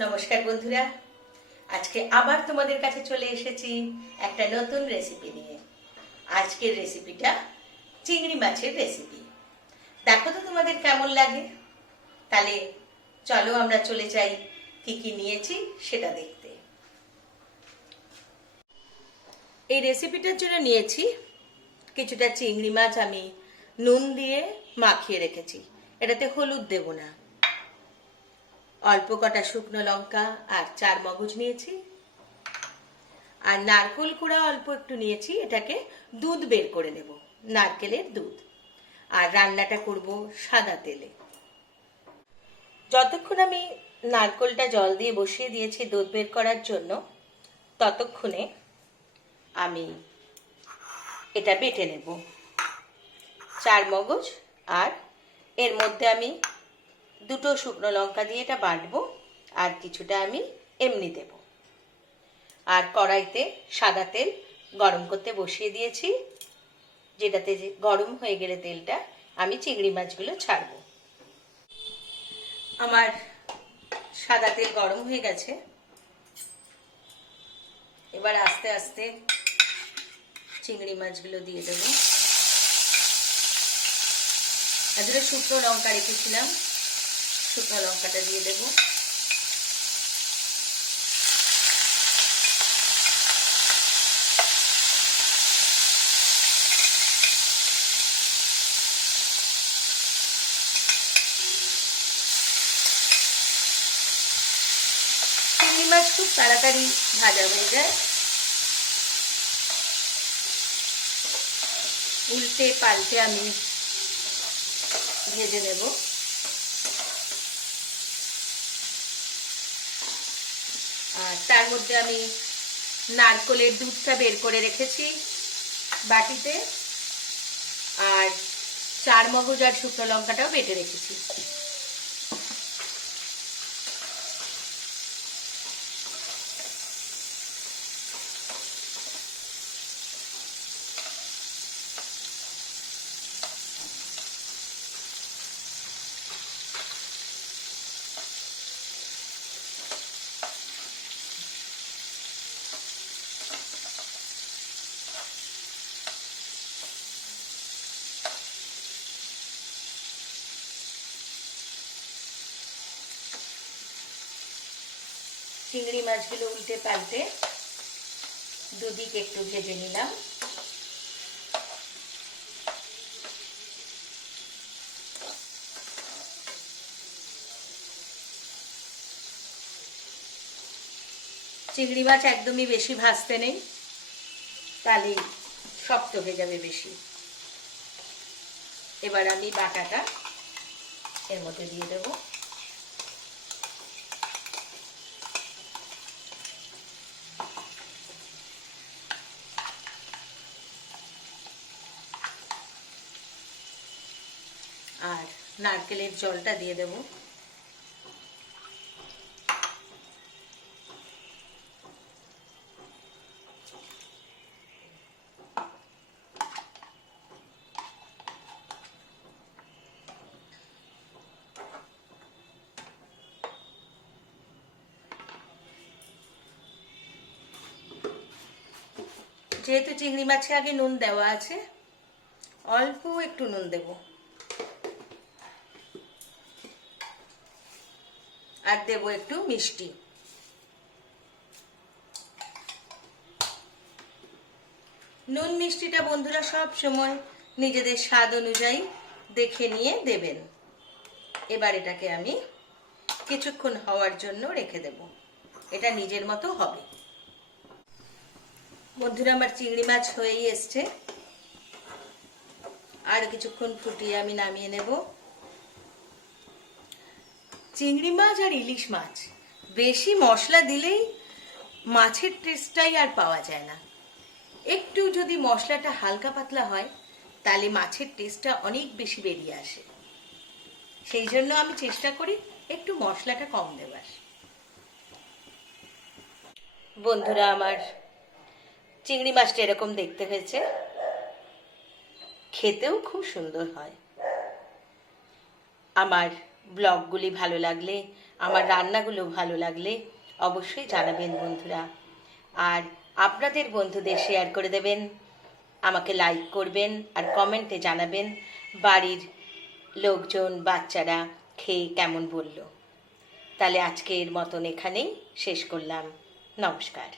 নমস্কার বন্ধুরা। আজকে আবার তোমাদের কাছে চলে এসেছি একটা নতুন রেসিপি নিয়ে। আজকের রেসিপিটা চিংড়ি মাছের রেসিপি দেখো তো তোমাদের কেমন লাগে? তাহলে চলো আমরা চলে যাই কি কি নিয়েছি সেটা দেখতে। এই রেসিপিটার জন্য নিয়েছি কিছুটা চিংড়ি মাছ আমি নুন দিয়ে মাখিয়ে রেখেছি। এটাতে হলুদ দেব না। অল্প কটা শুকনো লঙ্কা আর চার মগজ নিয়েছি। আর নারকোল কুড়া অল্প একটু নিয়েছি, এটাকে দুধ বের করে নেব, নারকেলের দুধ। আর রান্নাটা করব সাদা তেলে। যতক্ষণ আমি নারকোলটা জল দিয়ে বসিয়ে দিয়েছি দুধ বের করার জন্য, ততক্ষণে আমি এটা বেটে নেব। চার মগজ আর এর মধ্যে আমি দুটো শুকনো লঙ্কা দিয়ে এটা বাটবো, আর কিছুটা আমি এমনি দেব। আর কড়াইতে সাদা তেল গরম করতে বসিয়ে দিয়েছি, যেটাতে গরম হয়ে গেলে তেলটা আমি চিংড়ি মাছগুলো ছাড়বো। আমার সাদা তেল গরম হয়ে গেছে। এবার আস্তে আস্তে চিংড়ি মাছগুলো দিয়ে দেবো। আজকে শুকনো লঙ্কা রেখেছিলাম। শুকনো লঙ্কাটা দিয়ে দেব। চিংড়ি মাছ খুব তাড়াতাড়ি ভাজা হয়ে যায়। উল্টে পাল্টে আমি ভেজে নেব। তার মধ্যে আমি নারকলের দুধটা বের করে রেখেছি বাটিতে। আর চার মগজ আর শুকনো লঙ্কাটাও বেটে রেখেছি। চিংড়ি মাছগুলো উল্টে পাল্টে দুদিক একটু ভেজে নিলাম। চিংড়ি মাছ একদমই বেশি ভাজতে নেই তাহলে শক্ত হয়ে যাবে বেশি। এবার আমি বাটাটা এর মধ্যে দিয়ে দেবো। আর নারকেলের জলটা দিয়ে দেব। যেহেতু চিংড়ি মাছে আগে নুন দেওয়া আছে, অল্প একটু নুন দেবো। আর দেবো একটু মিষ্টি। নুন মিষ্টিটা বন্ধুরা সব সময় নিজেদের স্বাদ অনুযায়ী দেখে নিয়ে দেবেন। এবার এটাকে আমি কিছুক্ষণ হওয়ার জন্য রেখে দেব। এটা নিজের মতো হবে। বন্ধুরা, আমার চিংড়ি মাছ হয়েই এসছে। আর কিছুক্ষণ ফুটিয়ে আমি নামিয়ে নেব। চিংড়ি মাছ আর ইলিশ মাছ। বেশি মশলা দিলেই মাছের টেস্টটাই আর পাওয়া যায় না। একটু যদি মশলাটা হালকা পাতলা হয়, তাহলে মাছের টেস্টটা অনেক বেশি বেরিয়ে আসে। সেই জন্য আমি চেষ্টা করি একটু মশলাটা কম দেবার বন্ধুরা, আমার চিংড়ি মাছটা এরকম দেখতে হয়েছে। খেতেও খুব সুন্দর হয়। আমার ব্লগগুলি ভালো লাগলে, আমার রান্নাগুলো ভালো লাগলে অবশ্যই জানাবেন বন্ধুরা। আর আপনাদের বন্ধুদের শেয়ার করে দেবেন, আমাকে লাইক করবেন আর কমেন্টে জানাবেন বাড়ির লোকজন, বাচ্চারা খেয়ে কেমন বলল। তাহলে আজকের মতন এখানেই শেষ করলাম। নমস্কার।